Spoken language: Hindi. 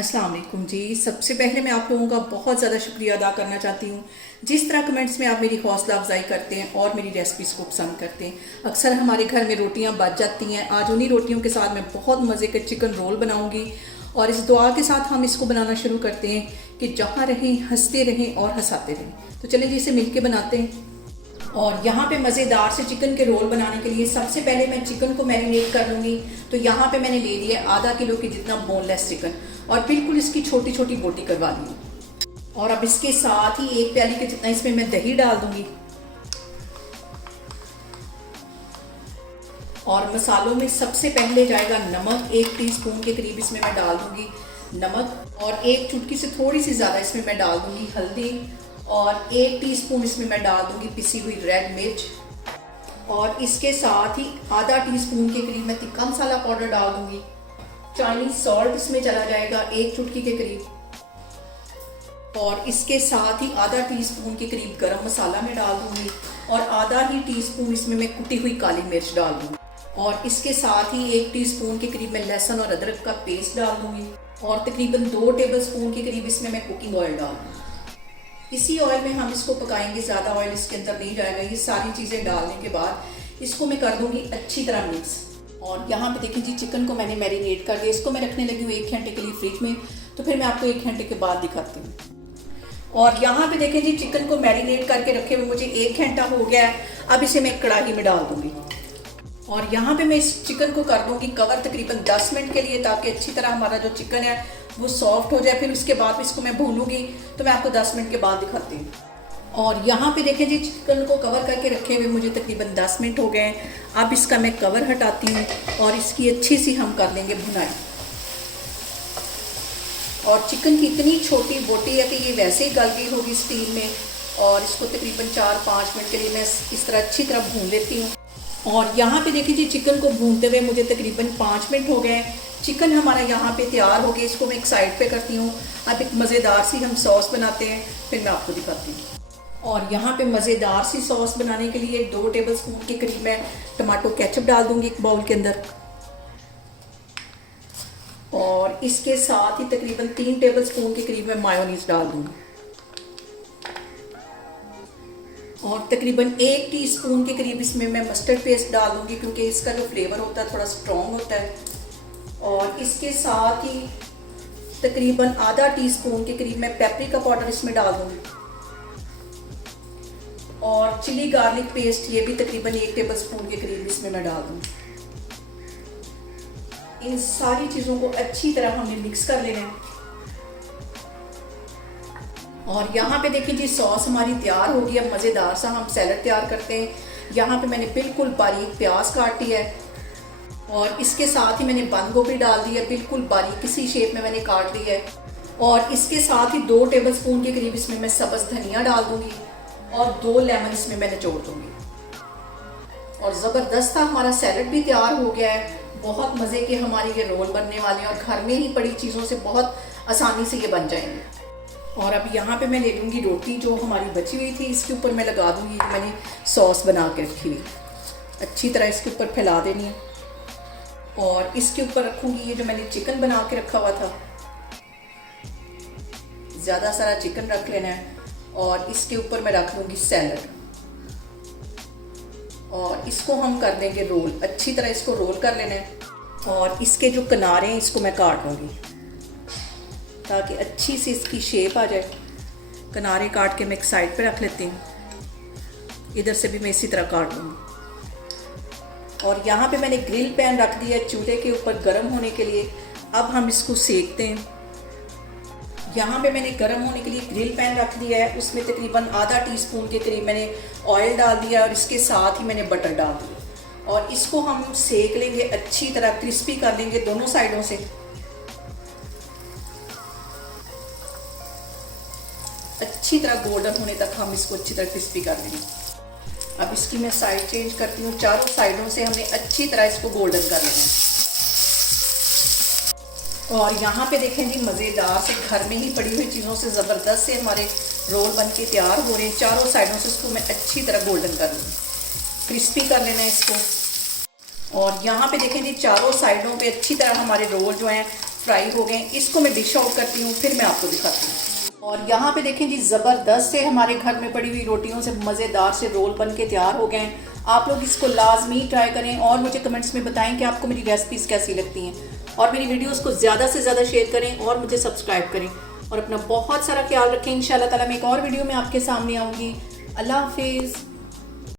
अस्सलाम वालेकुम जी। सबसे पहले मैं आप लोगों का बहुत ज़्यादा शुक्रिया अदा करना चाहती हूँ जिस तरह कमेंट्स में आप मेरी हौसला अफजाई करते हैं और मेरी रेसिपीज़ को पसंद करते हैं। अक्सर हमारे घर में रोटियाँ बच जाती हैं। आज उन्हीं रोटियों के साथ मैं बहुत मज़े के चिकन रोल बनाऊँगी और इस दुआ के साथ हम इसको बनाना शुरू करते हैं कि जहाँ रहें हंसते रहें और हंसाते रहें। तो चलें जी, इसे मिल के बनाते हैं। और यहाँ पे मज़ेदार से चिकन के रोल बनाने के लिए सबसे पहले मैं चिकन को मैरिनेट कर लूँगी। तो यहाँ पे मैंने ले लिया आधा किलो के जितना बोनलेस चिकन और बिल्कुल इसकी छोटी छोटी बोटी करवा ली। और अब इसके साथ ही एक प्याली के जितना इसमें मैं दही डाल दूँगी। और मसालों में सबसे पहले जाएगा नमक, 1 टीस्पून के करीब इसमें मैं डाल दूँगी नमक। और 1 चुटकी से थोड़ी सी ज़्यादा इसमें मैं डाल दूँगी हल्दी। और 1 टीस्पून इसमें मैं डाल दूंगी पिसी हुई रेड मिर्च। और इसके साथ ही आधा टीस्पून के करीब मैं तिक्का मसाला पाउडर डाल दूंगी। चाइनीज सॉल्ट इसमें चला जाएगा 1 चुटकी के करीब। और इसके साथ ही आधा टीस्पून के करीब गरम मसाला मैं डाल दूंगी और आधा ही टीस्पून इसमें मैं कुटी हुई काली मिर्च डाल दूंगी। और इसके साथ ही 1 टीस्पून के करीब मैं लहसुन और अदरक का पेस्ट डाल दूंगी और तकरीबन 2 टेबलस्पून के करीब इसमें मैं कुकिंग ऑयल डाल दूंगी। इसी ऑयल में हम इसको पकाएंगे, ज़्यादा ऑयल इसके अंदर नहीं जाएगा। ये सारी चीज़ें डालने के बाद इसको मैं कर दूंगी अच्छी तरह मिक्स। और यहाँ पे देखिए जी, चिकन को मैंने मैरिनेट कर दिया। इसको मैं रखने लगी हूँ 1 घंटे के लिए फ्रिज में। तो फिर मैं आपको 1 घंटे के बाद दिखाती हूँ। और यहाँ पे देखें जी, चिकन को मैरिनेट करके रखे हुए मुझे 1 घंटा हो गया है। अब इसे मैं कढ़ाई में डाल दूंगी और यहाँ पे मैं इस चिकन को कर दूंगी कवर तकरीबन 10 मिनट के लिए, ताकि अच्छी तरह हमारा जो चिकन है वो सॉफ्ट हो जाए। फिर उसके बाद इसको मैं भूनूंगी, तो मैं आपको 10 मिनट के बाद दिखाती हूँ। और यहाँ पे देखें जी, चिकन को कवर करके रखे हुए मुझे तकरीबन 10 मिनट हो गए हैं। अब इसका मैं कवर हटाती हूँ और इसकी अच्छी सी हम कर लेंगे भुनाई। और चिकन की इतनी छोटी बोटी है कि ये वैसे ही गल गई होगी स्टीम में। और इसको तकरीबन 4-5 मिनट के लिए मैं इस तरह अच्छी तरह भून लेती हूँ। और यहाँ पे देखिए जी, चिकन को भूनते हुए मुझे तकरीबन 5 मिनट हो गए हैं। चिकन हमारा यहाँ पे तैयार हो गया। इसको मैं एक साइड पे करती हूँ। अब एक मज़ेदार सी हम सॉस बनाते हैं, फिर मैं आपको दिखाती हूँ। और यहाँ पे मज़ेदार सी सॉस बनाने के लिए 2 टेबलस्पून के करीब मैं टमाटो केचप डाल दूँगी एक बाउल के अंदर। और इसके साथ ही तकरीबन 3 टेबलस्पून के करीब मैं मायोनीज डाल दूँगी। और तकरीबन 1 टीस्पून के करीब इसमें मैं मस्टर्ड पेस्ट डाल दूँगी, क्योंकि इसका जो फ्लेवर होता है थोड़ा स्ट्रॉन्ग होता है। और इसके साथ ही तकरीबन आधा टीस्पून के करीब मैं पेपरिका पाउडर इसमें डाल दूँगी। और चिली गार्लिक पेस्ट ये भी तकरीबन 1 टेबलस्पून के करीब इसमें मैं डाल दूँगी। इन सारी चीज़ों को अच्छी तरह हमें मिक्स कर लेना है। और यहाँ पे देखिए जी, सॉस हमारी तैयार हो गई। अब मज़ेदार सा हम सैलड तैयार करते हैं। यहाँ पे मैंने बिल्कुल बारीक प्याज काटी है और इसके साथ ही मैंने बंद गोभी डाल दी है, बिल्कुल बारीक किसी शेप में मैंने काट दी है। और इसके साथ ही 2 टेबलस्पून के करीब इसमें मैं सब्ज़ धनिया डाल दूँगी और 2 लेमन इसमें मैं निचोड़ दूँगी। और ज़बरदस्त हमारा सैलड भी तैयार हो गया है। बहुत मज़े के हमारे ये रोल बनने वाले हैं और घर में ही पड़ी चीज़ों से बहुत आसानी से ये बन जाएंगे। और अब यहाँ पे मैं ले लूँगी रोटी जो हमारी बची हुई थी, इसके ऊपर मैं लगा दूँगी। मैंने सॉस बना के रखी हुई, अच्छी तरह इसके ऊपर फैला देनी है। और इसके ऊपर रखूँगी ये जो मैंने चिकन बना के रखा हुआ था। ज़्यादा सारा चिकन रख लेना है। और इसके ऊपर मैं रख लूँगी सैलड और इसको हम कर देंगे रोल। अच्छी तरह इसको रोल कर लेना है। और इसके जो किनारे हैं इसको मैं काट लूँगी ताकि अच्छी सी इसकी शेप आ जाए। किनारे काट के मैं एक साइड पे रख लेती हूँ। इधर से भी मैं इसी तरह काट लूँगी। और यहाँ पे मैंने ग्रिल पैन रख दिया है चूल्हे के ऊपर गर्म होने के लिए। अब हम इसको सेकते हैं। यहाँ पे मैंने गर्म होने के लिए ग्रिल पैन रख दिया है। उसमें तकरीबन आधा टीस्पून के करीब मैंने ऑयल डाल दिया और इसके साथ ही मैंने बटर डाल दिया। और इसको हम सेक लेंगे, अच्छी तरह क्रिस्पी कर लेंगे दोनों साइडों से। अच्छी तरह गोल्डन होने तक हम इसको अच्छी तरह क्रिस्पी कर लेंगे। अब इसकी मैं साइड चेंज करती हूँ। चारों साइडों से हमने अच्छी तरह इसको गोल्डन कर लेना है। और यहाँ पे देखें जी, मज़ेदार से घर में ही पड़ी हुई चीज़ों से ज़बरदस्त से हमारे रोल बन के तैयार हो रहे हैं। चारों साइडों से इसको मैं अच्छी तरह गोल्डन कर लूँगी, क्रिस्पी कर लेना है इसको। और यहाँ पे देखें जी, चारों साइडों पे अच्छी तरह हमारे रोल जो हैं फ्राई हो गए। इसको मैं डिश आउट करती हूँ, फिर मैं आपको दिखाती हूँ। और यहाँ पे देखें जी, ज़बरदस्त से हमारे घर में पड़ी हुई रोटियों से मज़ेदार से रोल बन के तैयार हो गए हैं। आप लोग इसको लाजमी ट्राई करें और मुझे कमेंट्स में बताएं कि आपको मेरी रेसिपीज़ कैसी लगती हैं, और मेरी वीडियोस को ज़्यादा से ज़्यादा शेयर करें और मुझे सब्सक्राइब करें, और अपना बहुत सारा ख्याल रखें। इंशाल्लाह ताला मैं एक और वीडियो में आपके सामने आऊँगी। अल्लाह हाफिज़।